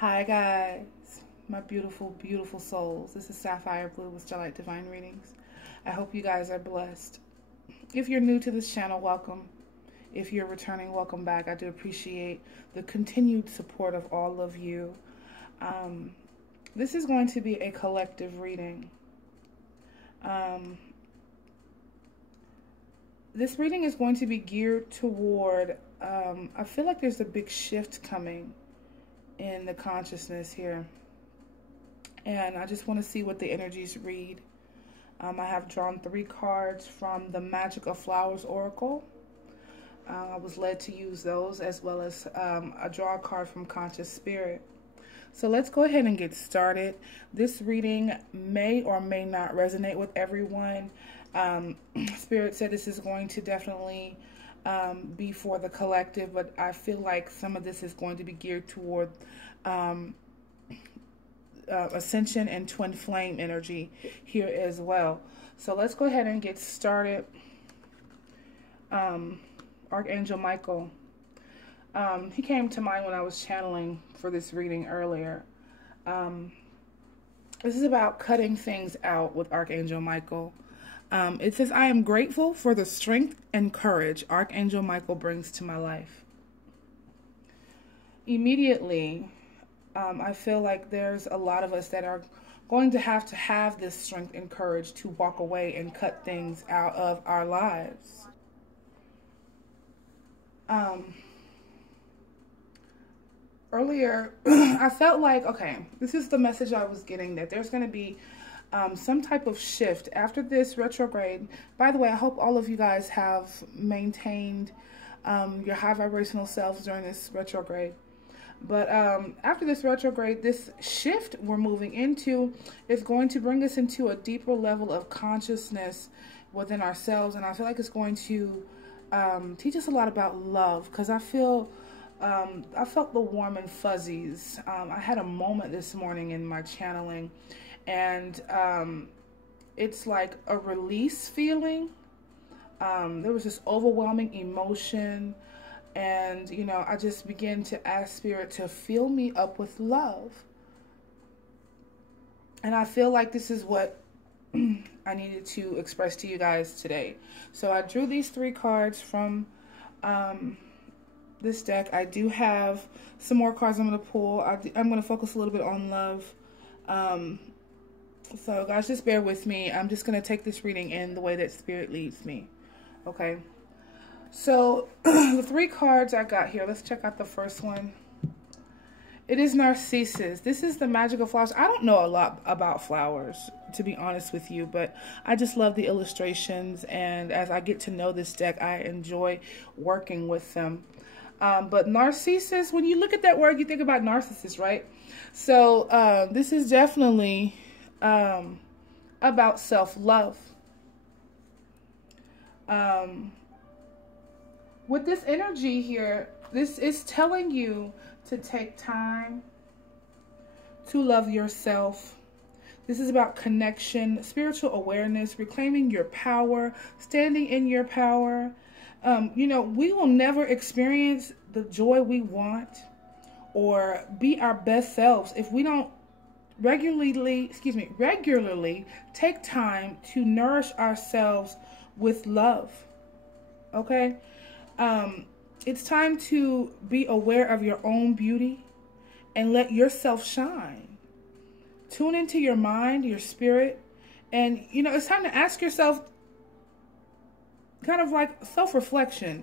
Hi guys, my beautiful, beautiful souls. This is Sapphire Blue with Starlight Divine Readings. I hope you guys are blessed. If you're new to this channel, welcome. If you're returning, welcome back. I do appreciate the continued support of all of you. This is going to be a collective reading. This reading is going to be geared toward, I feel like there's a big shift coming in the consciousness here, and I just want to see what the energies read. I have drawn 3 cards from the Magic of Flowers Oracle. I was led to use those, as well as a draw card from Conscious Spirit. So let's go ahead and get started. This reading may or may not resonate with everyone. Spirit said this is going to definitely be for the collective, but I feel like some of this is going to be geared toward ascension and twin flame energy here as well. So let's go ahead and get started. Archangel Michael, he came to mind when I was channeling for this reading earlier. This is about cutting things out with Archangel Michael. It says, I am grateful for the strength and courage Archangel Michael brings to my life. Immediately, I feel like there's a lot of us that are going to have this strength and courage to walk away and cut things out of our lives. Earlier, I felt like, okay, this is the message I was getting, that there's going to be some type of shift after this retrograde. By the way, I hope all of you guys have maintained your high vibrational selves during this retrograde. But after this retrograde, this shift we're moving into is going to bring us into a deeper level of consciousness within ourselves. And I feel like it's going to teach us a lot about love, because I felt the warm and fuzzies. I had a moment this morning in my channeling, and it's like a release feeling. There was this overwhelming emotion, and you know, I just began to ask Spirit to fill me up with love. And I feel like this is what I needed to express to you guys today. So I drew these 3 cards from this deck. I do have some more cards I'm going to pull. I'm going to focus a little bit on love. So guys, just bear with me. I'm just going to take this reading in the way that Spirit leads me. Okay. So the 3 cards I got here, let's check out the first one. It is Narcissus. This is the Magic of Flowers. I don't know a lot about flowers, to be honest with you, but I just love the illustrations, and as I get to know this deck, I enjoy working with them. But Narcissus, when you look at that word, you think about Narcissus, right? So this is definitely about self-love. With this energy here, this is telling you to take time to love yourself. This is about connection, spiritual awareness, reclaiming your power, standing in your power. You know, we will never experience the joy we want or be our best selves if we don't regularly take time to nourish ourselves with love. Okay? It's time to be aware of your own beauty and let yourself shine. Tune into your mind, your spirit, and, you know, it's time to ask yourself, kind of like self-reflection,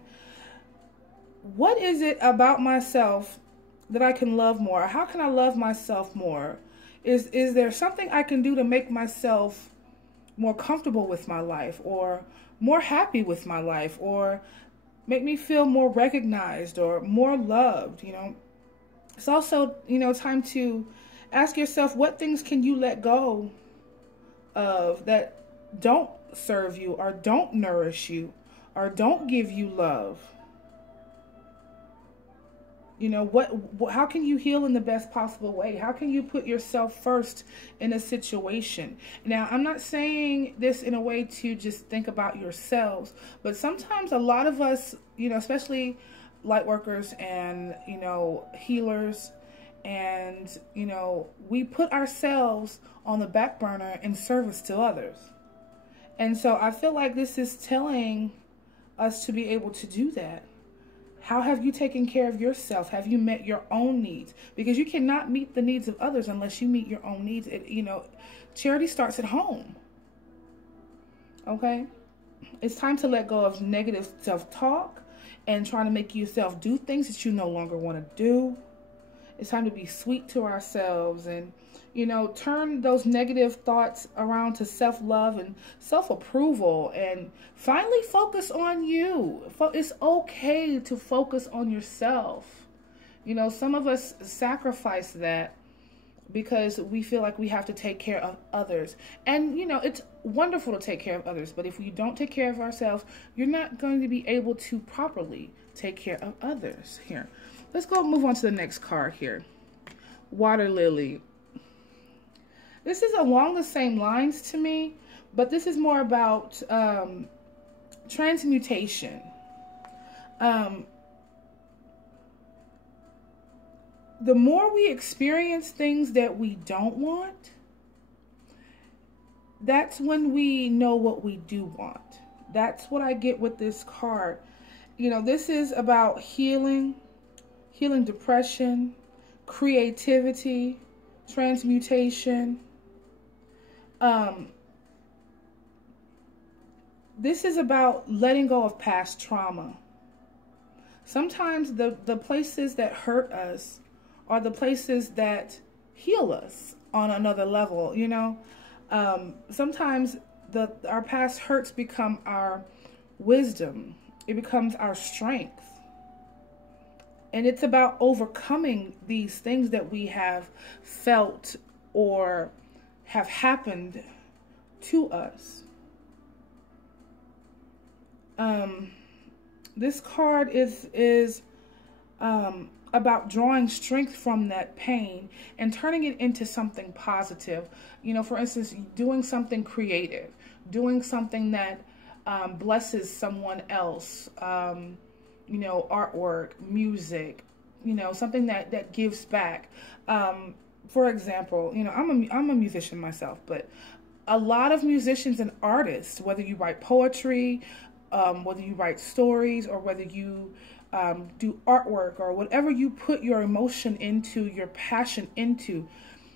what is it about myself that I can love more? How can I love myself more? Is there something I can do to make myself more comfortable with my life, or more happy with my life, or make me feel more recognized or more loved? You know, it's also, you know, time to ask yourself, what things can you let go of that don't serve you, or don't nourish you, or don't give you love? You know, how can you heal in the best possible way? How can you put yourself first in a situation? Now, I'm not saying this in a way to just think about yourselves, but sometimes a lot of us, you know, especially light workers and, you know, healers And, you know, we put ourselves on the back burner in service to others. And so I feel like this is telling us to be able to do that. How have you taken care of yourself? Have you met your own needs? Because you cannot meet the needs of others unless you meet your own needs. You know, charity starts at home. Okay? It's time to let go of negative self-talk and trying to make yourself do things that you no longer want to do. It's time to be sweet to ourselves and, you know, turn those negative thoughts around to self-love and self-approval and finally focus on you. It's okay to focus on yourself. You know, some of us sacrifice that because we feel like we have to take care of others. And, you know, it's wonderful to take care of others, but if we don't take care of ourselves, you're not going to be able to properly take care of others. Here, let's go move on to the next card here. Water lily. This is along the same lines to me, but this is more about transmutation. The more we experience things that we don't want, that's when we know what we do want. That's what I get with this card. You know, this is about healing depression, creativity, transmutation. This is about letting go of past trauma. Sometimes the places that hurt us are the places that heal us on another level, you know. Sometimes our past hurts become our wisdom. It becomes our strength. And it's about overcoming these things that we have felt or have happened to us. This card is about drawing strength from that pain and turning it into something positive. You know, for instance, doing something creative, doing something that blesses someone else, you know, artwork, music, you know, something that gives back. For example, you know, I'm a musician myself, but a lot of musicians and artists, whether you write poetry, whether you write stories, or whether you do artwork, or whatever you put your emotion into, your passion into,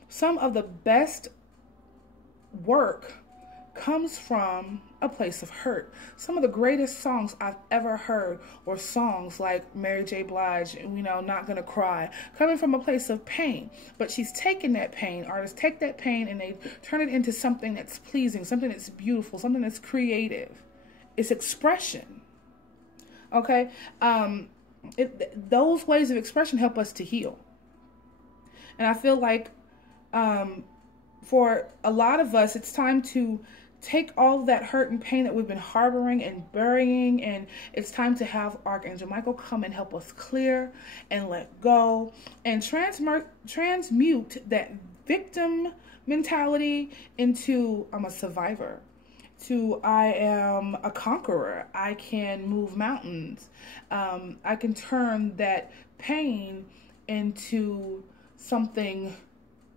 some of the best work comes from a place of hurt. Some of the greatest songs I've ever heard were songs like Mary J. Blige, you know, Not Gonna Cry, coming from a place of pain. But she's taken that pain, artists take that pain and they turn it into something that's pleasing, something that's beautiful, something that's creative. It's expression. Okay? Those ways of expression help us to heal. And I feel like for a lot of us, it's time to take all that hurt and pain that we've been harboring and burying, and it's time to have Archangel Michael come and help us clear and let go and transmute that victim mentality into I'm a survivor, to I am a conqueror. I can move mountains. I can turn that pain into something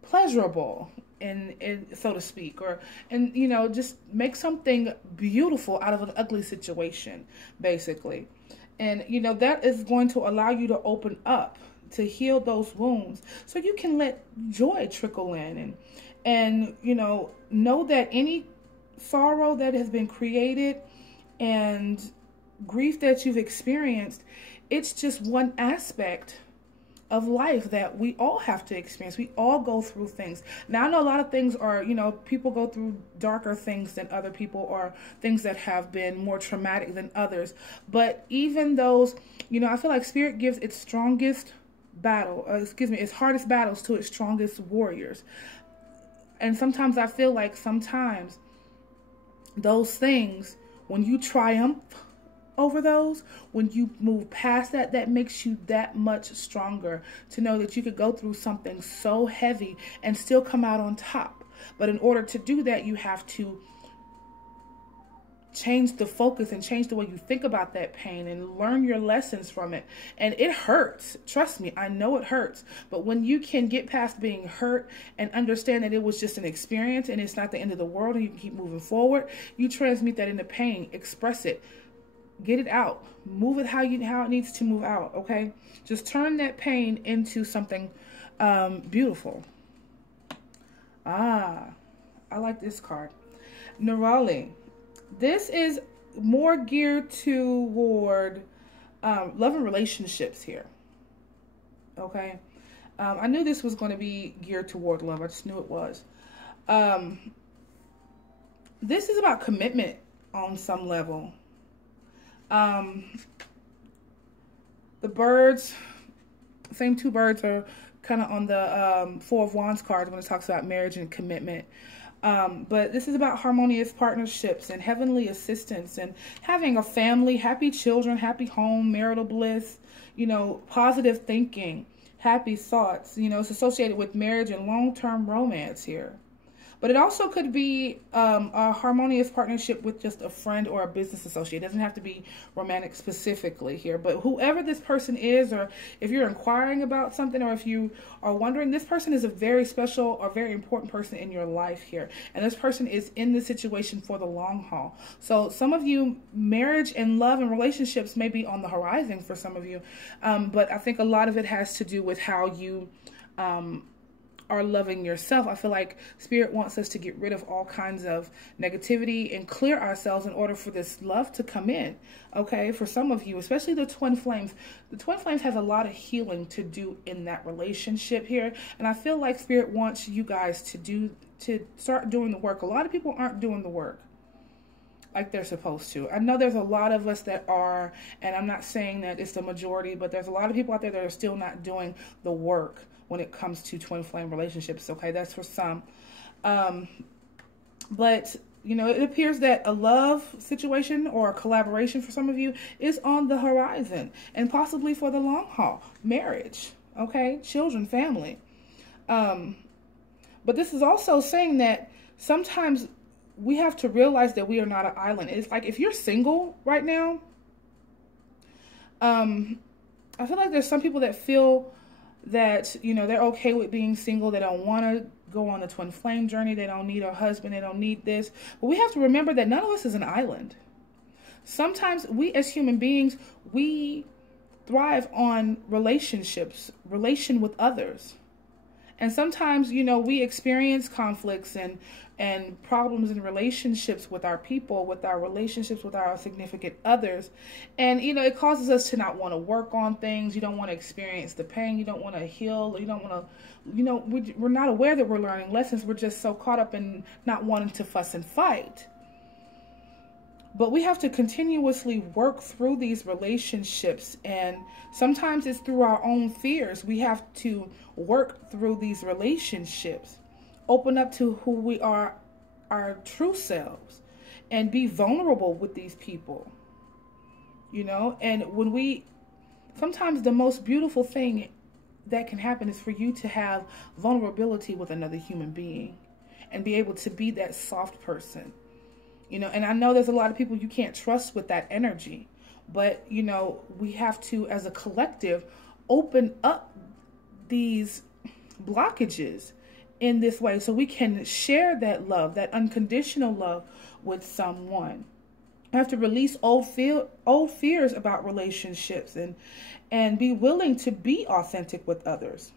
pleasurable, and so to speak, and you know, just make something beautiful out of an ugly situation, basically. And you know, that is going to allow you to open up, to heal those wounds, so you can let joy trickle in, and you know that any sorrow that has been created and grief that you've experienced, it's just one aspect of life that we all have to experience. We all go through things. Now, I know a lot of things are, you know, people go through darker things than other people, or things that have been more traumatic than others. But even those, you know, I feel like Spirit gives its strongest its hardest battles to its strongest warriors. And sometimes I feel like sometimes those things, when you triumph over those, when you move past that makes you that much stronger, to know that you could go through something so heavy and still come out on top. But in order to do that, you have to change the focus and change the way you think about that pain and learn your lessons from it. And it hurts. Trust me, I know it hurts. But when you can get past being hurt and understand that it was just an experience and it's not the end of the world and you can keep moving forward, you transmute that into pain, express it, get it out, move it how it needs to move out, okay? Just turn that pain into something beautiful. I like this card. Enery. This is more geared toward love and relationships here. Okay. I knew this was going to be geared toward love. I just knew it was. This is about commitment on some level. The birds, same two birds are kind of on the Four of Wands card when it talks about marriage and commitment. But this is about harmonious partnerships and heavenly assistance and having a family, happy children, happy home, marital bliss, you know, positive thinking, happy thoughts. You know, it's associated with marriage and long-term romance here. But it also could be a harmonious partnership with just a friend or a business associate. It doesn't have to be romantic specifically here. But whoever this person is, or if you're inquiring about something, or if you are wondering, this person is a very special or very important person in your life here. And this person is in the situation for the long haul. So some of you, marriage and love and relationships may be on the horizon for some of you. But I think a lot of it has to do with how you are loving yourself. I feel like Spirit wants us to get rid of all kinds of negativity and clear ourselves in order for this love to come in. Okay, for some of you, especially the twin flames. The twin flames has a lot of healing to do in that relationship here, and I feel like Spirit wants you guys to start doing the work. A lot of people aren't doing the work like they're supposed to. I know there's a lot of us that are, and I'm not saying that it's the majority, but there's a lot of people out there that are still not doing the work when it comes to twin flame relationships. Okay, that's for some. But, you know, it appears that a love situation or a collaboration for some of you is on the horizon, and possibly for the long haul. Marriage, okay, children, family. But this is also saying that sometimes we have to realize that we are not an island. It's like if you're single right now, I feel like there's some people that feel that, you know, they're okay with being single. They don't want to go on the twin flame journey. They don't need a husband. They don't need this. But we have to remember that none of us is an island. Sometimes we as human beings, we thrive on relationships, relation with others. And sometimes, you know, we experience conflicts and problems in relationships with our people, with our relationships with our significant others. And, you know, it causes us to not want to work on things. You don't want to experience the pain. You don't want to heal. You don't want to, you know, we're not aware that we're learning lessons. We're just so caught up in not wanting to fuss and fight. But we have to continuously work through these relationships, and sometimes it's through our own fears. We have to work through these relationships, open up to who we are, our true selves, and be vulnerable with these people, you know. And sometimes the most beautiful thing that can happen is for you to have vulnerability with another human being and be able to be that soft person. You know, and I know there's a lot of people you can't trust with that energy, but, you know, we have to, as a collective, open up these blockages in this way so we can share that love, that unconditional love with someone. I have to release old fears about relationships and be willing to be authentic with others.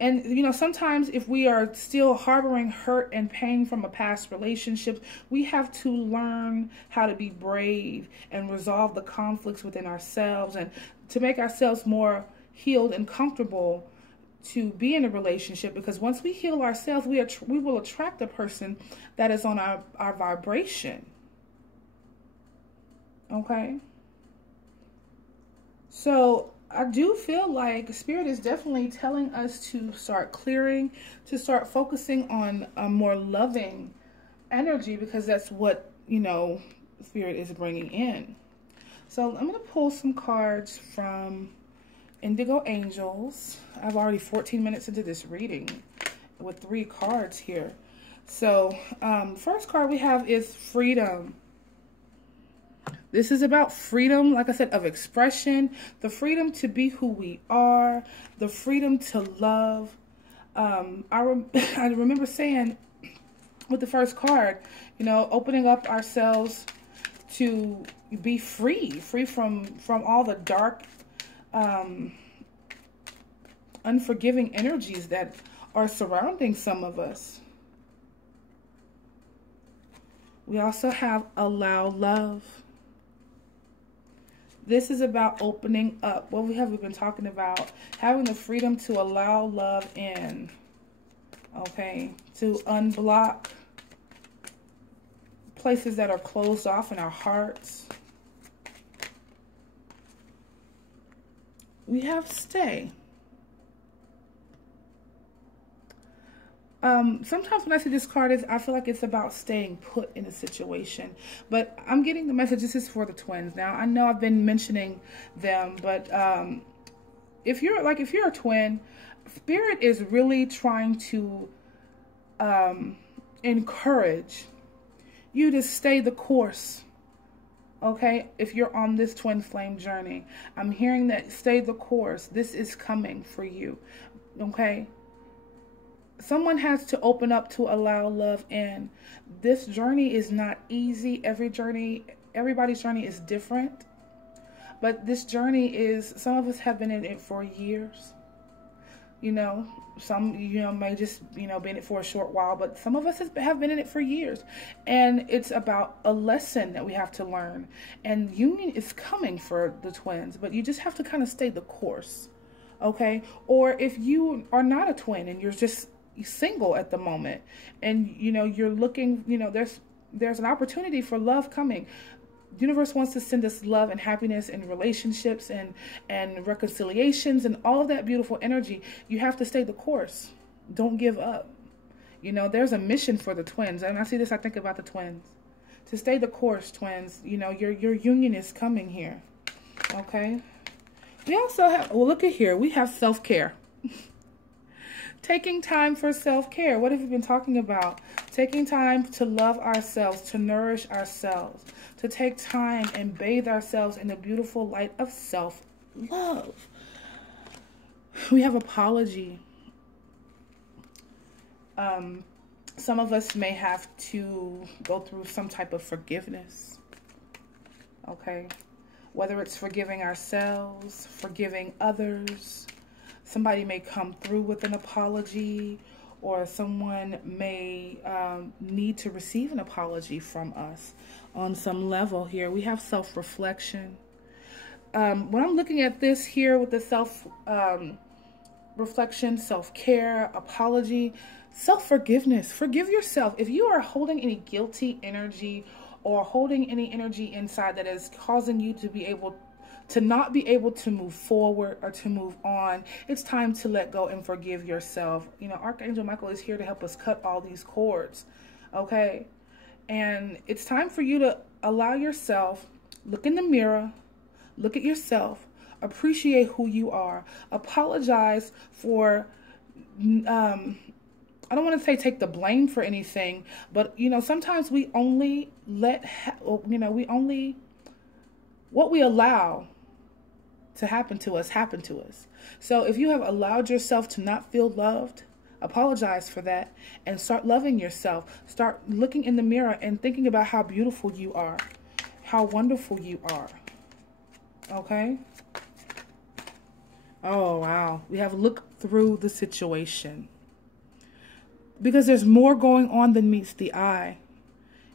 And, you know, sometimes if we are still harboring hurt and pain from a past relationship, we have to learn how to be brave and resolve the conflicts within ourselves and to make ourselves more healed and comfortable to be in a relationship. Because once we heal ourselves, we will attract a person that is on our vibration. Okay? So I do feel like Spirit is definitely telling us to start clearing, to start focusing on a more loving energy, because that's what, you know, Spirit is bringing in. So I'm going to pull some cards from Indigo Angels. I've already 14 minutes into this reading with 3 cards here. So, first card we have is freedom. This is about freedom, like I said, of expression, the freedom to be who we are, the freedom to love. I remember saying with the first card, you know, opening up ourselves to be free from all the dark, unforgiving energies that are surrounding some of us. We also have allow love. This is about opening up. What have we been talking about? Having the freedom to allow love in. Okay. To unblock places that are closed off in our hearts. We have stay. Sometimes when I see this card, I feel like it's about staying put in a situation. But I'm getting the message this is for the twins. Now, I know I've been mentioning them, but if you're a twin, Spirit is really trying to encourage you to stay the course. Okay, if you're on this twin flame journey, I'm hearing that stay the course. This is coming for you. Okay. Someone has to open up to allow love in. This journey is not easy. Everybody's journey is different. But this journey is, some of us have been in it for years. You know, some, may just, be in it for a short while. But some of us have been in it for years. And it's about a lesson that we have to learn. And union is coming for the twins. But you just have to kind of stay the course. Okay? Or if you are not a twin and you're just single at the moment, and you're looking, there's an opportunity for love coming. The universe wants to send us love and happiness and relationships and reconciliations and all of that beautiful energy. You have to stay the course. Don't give up. There's a mission for the twins, and I see this, I think about the twins. To stay the course, twins. Your union is coming here. Okay. We also have, well, look at here, we have self-care. Taking time for self-care. What have we been talking about? Taking time to love ourselves, to nourish ourselves, to take time and bathe ourselves in the beautiful light of self-love. We have apology. Some of us may have to go through some type of forgiveness. Okay? Whether it's forgiving ourselves, forgiving others. Somebody may come through with an apology, or someone may need to receive an apology from us on some level here. We have self-reflection. When I'm looking at this here with the self-reflection, self-care, apology, self-forgiveness. Forgive yourself. If you are holding any guilty energy or holding any energy inside that is causing you to not be able to move forward or to move on, it's time to let go and forgive yourself. Archangel Michael is here to help us cut all these cords. Okay? And it's time for you to allow yourself, look in the mirror, look at yourself, appreciate who you are, apologize for, I don't want to say take the blame for anything, but, sometimes we only what we allow to happen to us. So if you have allowed yourself to not feel loved, apologize for that and start loving yourself. Start looking in the mirror and thinking about how beautiful you are, how wonderful you are. Okay? Oh, wow. We have look through the situation. Because there's more going on than meets the eye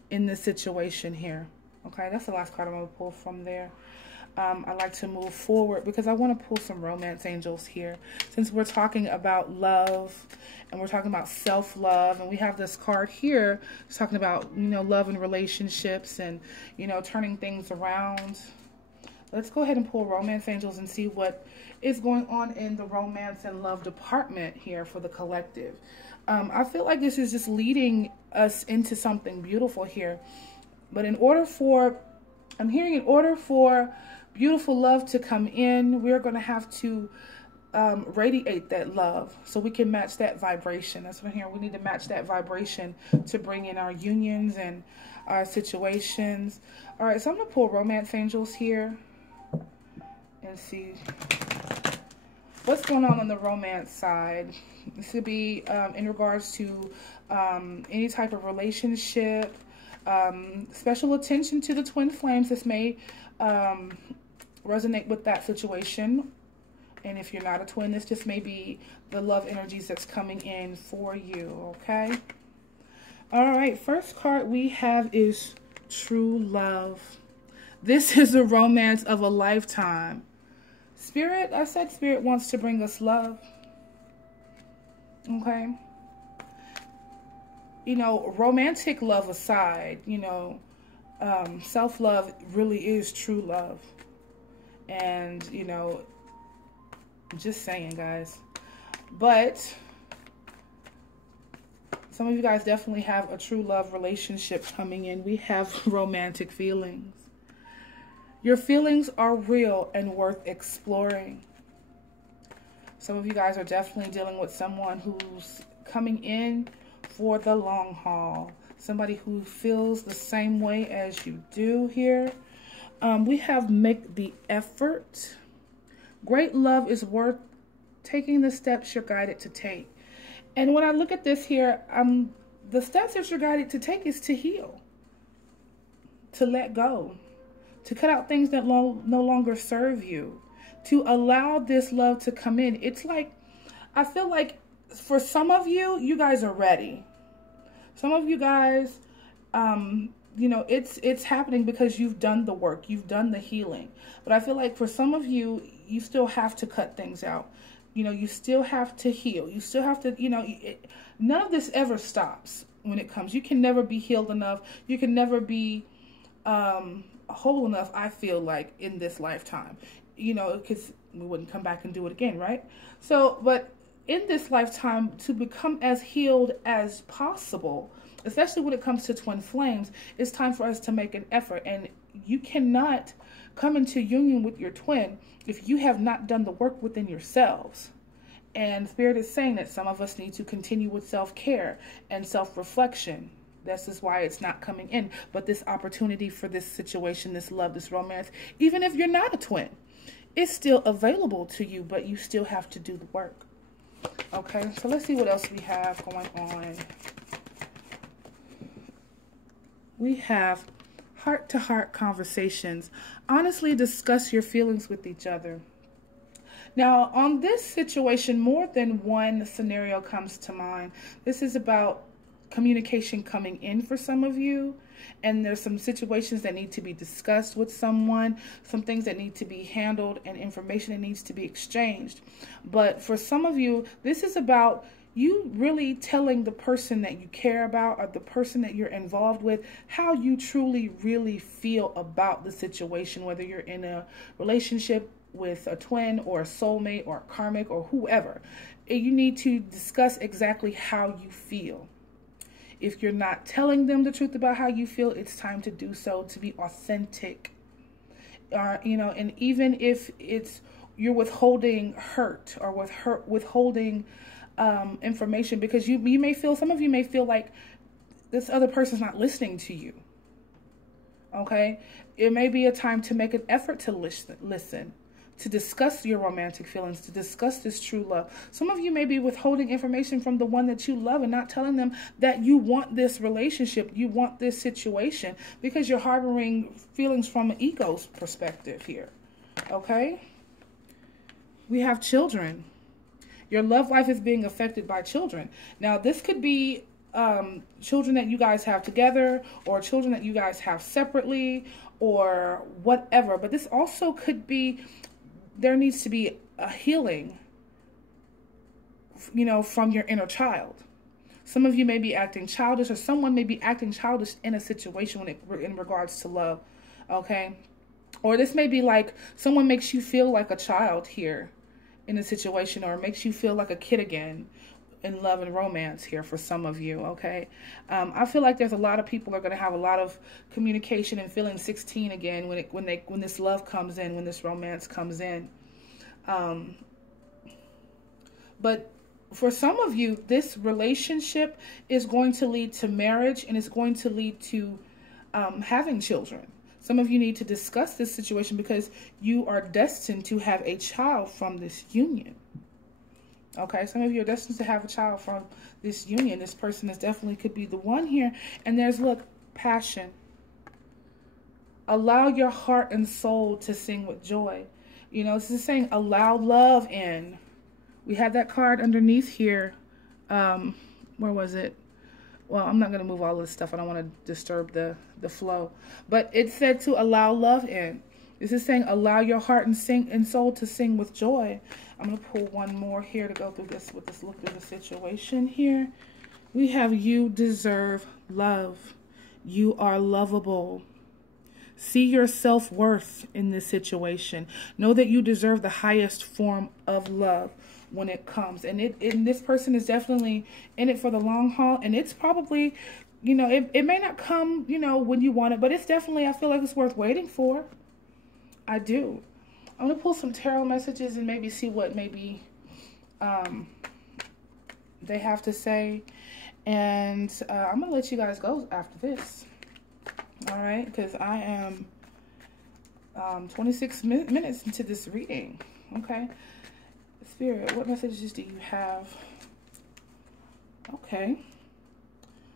in this situation here. Okay, that's the last card I'm going to pull from there. I like to move forward because I want to pull some romance angels here. Since we're talking about love and we're talking about self-love, and we have this card here it's talking about, love and relationships and, turning things around. Let's go ahead and pull romance angels and see what is going on in the romance and love department here for the collective. I feel like this is just leading us into something beautiful here. But I'm hearing in order for beautiful love to come in, we're going to have to radiate that love so we can match that vibration. That's what I'm hearing. We need to match that vibration to bring in our unions and our situations. All right, so I'm going to pull romance angels here and see what's going on the romance side. This could be in regards to any type of relationship, special attention to the twin flames. This may resonate with that situation. And if you're not a twin, this just may be the love energies that's coming in for you, okay? All right, first card we have is true love. This is a romance of a lifetime. Spirit, I said Spirit wants to bring us love, okay? You know, romantic love aside, you know, self-love really is true love. And, you know, just saying, guys. But some of you guys definitely have a true love relationship coming in. We have romantic feelings. Your feelings are real and worth exploring. Some of you guys are definitely dealing with someone who's coming in for the long haul. Somebody who feels the same way as you do here. We have make the effort. Great love is worth taking the steps you're guided to take. And when I look at this here, the steps that you're guided to take is to heal, to let go, to cut out things that no longer serve you, to allow this love to come in. It's like, I feel like for some of you, you guys are ready. Some of you guys, you know, it's happening because you've done the work, you've done the healing. But I feel like for some of you, you still have to cut things out. You know, you still have to heal. You still have to, you know, none of this ever stops when it comes. You can never be healed enough. You can never be whole enough, I feel like, in this lifetime. You know, because we wouldn't come back and do it again, right? So, but in this lifetime, to become as healed as possible, especially when it comes to twin flames, it's time for us to make an effort. And you cannot come into union with your twin if you have not done the work within yourselves. And Spirit is saying that some of us need to continue with self-care and self-reflection. This is why it's not coming in. But this opportunity for this situation, this love, this romance, even if you're not a twin, it's still available to you, but you still have to do the work. Okay, so let's see what else we have going on. We have heart-to-heart conversations. Honestly discuss your feelings with each other. Now, on this situation, more than one scenario comes to mind. This is about communication coming in for some of you. And there's some situations that need to be discussed with someone, some things that need to be handled, and information that needs to be exchanged. But for some of you, this is about you really telling the person that you care about or the person that you're involved with how you truly, really feel about the situation, whether you're in a relationship with a twin or a soulmate or a karmic or whoever. You need to discuss exactly how you feel. If you're not telling them the truth about how you feel, it's time to do so, to be authentic. You know, and even if it's you're withholding hurt or withholding information, because you may feel, some of you may feel like this other person's not listening to you. Okay, it may be a time to make an effort to listen, to discuss your romantic feelings, to discuss this true love. Some of you may be withholding information from the one that you love and not telling them that you want this relationship, you want this situation, because you're harboring feelings from an ego's perspective here. Okay? We have children. Your love life is being affected by children. Now, this could be children that you guys have together, or children that you guys have separately, or whatever. But this also could be, there needs to be a healing, you know, from your inner child. Some of you may be acting childish, or someone may be acting childish in a situation in regards to love, okay? Or this may be like someone makes you feel like a child here in a situation, or makes you feel like a kid again in love and romance here for some of you, okay? I feel like there's a lot of people are going to have a lot of communication and feeling 16 again when this love comes in, when this romance comes in. But for some of you, this relationship is going to lead to marriage, and it's going to lead to having children. Some of you need to discuss this situation because you are destined to have a child from this union. Okay, some of you are destined to have a child from this union. This person is definitely could be the one here. And there's, look, passion. Allow your heart and soul to sing with joy. You know, this is saying allow love in. We had that card underneath here. Where was it? Well, I'm not going to move all this stuff. I don't want to disturb the flow. But it said to allow love in. This is saying allow your heart and soul to sing with joy. I'm going to pull one more here to go through this with this look through the situation here. We have you deserve love. You are lovable. See your self-worth in this situation. Know that you deserve the highest form of love when it comes. And this person is definitely in it for the long haul. And it's probably, you know, it may not come, you know, when you want it, but it's definitely, I feel like it's worth waiting for. I do. I'm going to pull some tarot messages and maybe see what maybe they have to say. And I'm going to let you guys go after this. All right, because I am 26 minutes into this reading. Okay. Spirit, what messages do you have? Okay.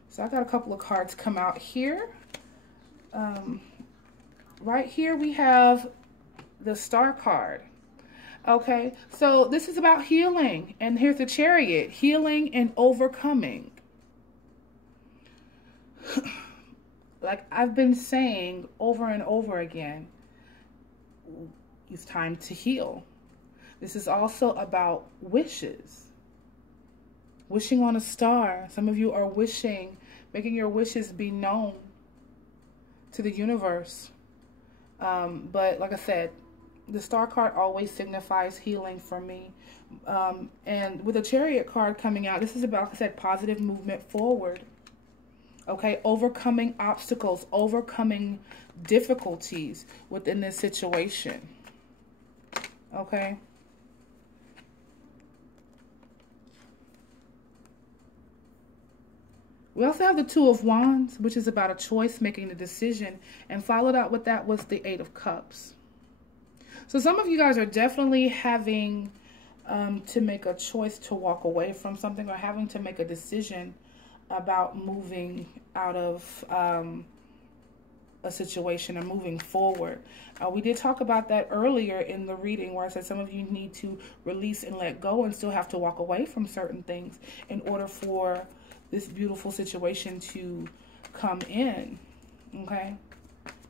So I got a couple of cards come out here. Right here we have the Star card. Okay, so this is about healing. And here's the Chariot. Healing and overcoming. Like I've been saying over and over again, it's time to heal. This is also about wishes. Wishing on a star. Some of you are wishing, making your wishes be known to the universe. But like I said, the Star card always signifies healing for me. And with the Chariot card coming out, this is about, like I said, positive movement forward. Okay, overcoming obstacles, overcoming difficulties within this situation. Okay. We also have the Two of Wands, which is about a choice, making a decision. And followed out with that was the Eight of Cups. So some of you guys are definitely having to make a choice to walk away from something, or having to make a decision about moving out of a situation or moving forward. We did talk about that earlier in the reading, where I said some of you need to release and let go and still have to walk away from certain things in order for this beautiful situation to come in. Okay,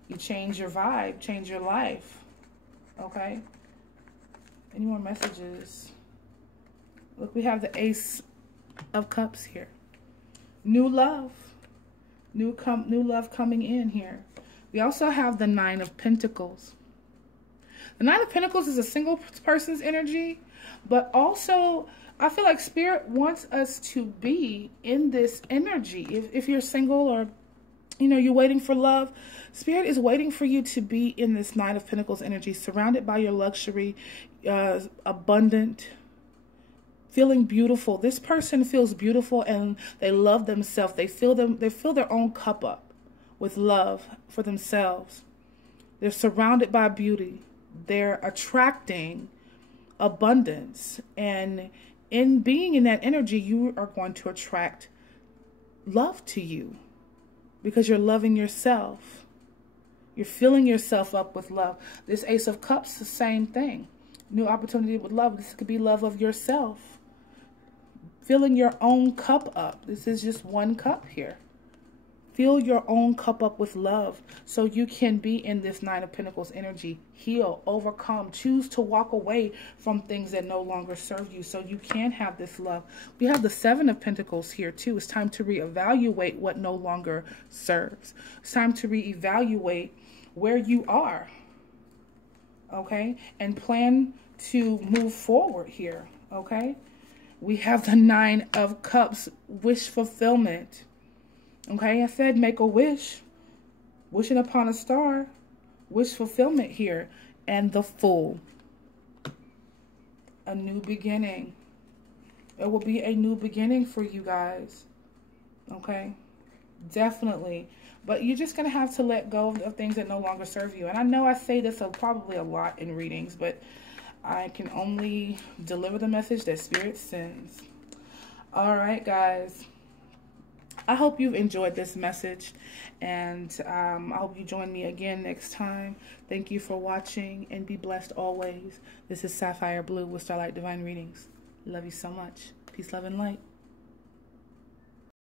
you change your vibe, change your life. Okay, any more messages? Look, we have the Ace of Cups here. New love, new love coming in here. We also have the Nine of Pentacles. The Nine of Pentacles is a single person's energy, but also I feel like Spirit wants us to be in this energy. If you're single, or you know, you're waiting for love, Spirit is waiting for you to be in this Nine of Pentacles energy, surrounded by your luxury, abundant, feeling beautiful. This person feels beautiful and they love themselves. They fill their own cup up with love for themselves. They're surrounded by beauty. They're attracting abundance. And in being in that energy, you are going to attract love to you because you're loving yourself. You're filling yourself up with love. This Ace of Cups, the same thing. New opportunity with love. This could be love of yourself. Filling your own cup up. This is just one cup here. Fill your own cup up with love so you can be in this Nine of Pentacles energy. Heal, overcome, choose to walk away from things that no longer serve you so you can have this love. We have the Seven of Pentacles here too. It's time to reevaluate what no longer serves. It's time to reevaluate where you are. Okay? And plan to move forward here. Okay? We have the Nine of Cups, wish fulfillment. Okay, I said make a wish. Wishing upon a star. Wish fulfillment here. And the Fool. A new beginning. It will be a new beginning for you guys. Okay? Definitely. But you're just going to have to let go of things that no longer serve you. And I know I say this probably a lot in readings, but I can only deliver the message that Spirit sends. All right, guys. I hope you've enjoyed this message, and I hope you join me again next time. Thank you for watching, and be blessed always. This is Sapphire Blue with Starlight Divine Readings. Love you so much. Peace, love, and light.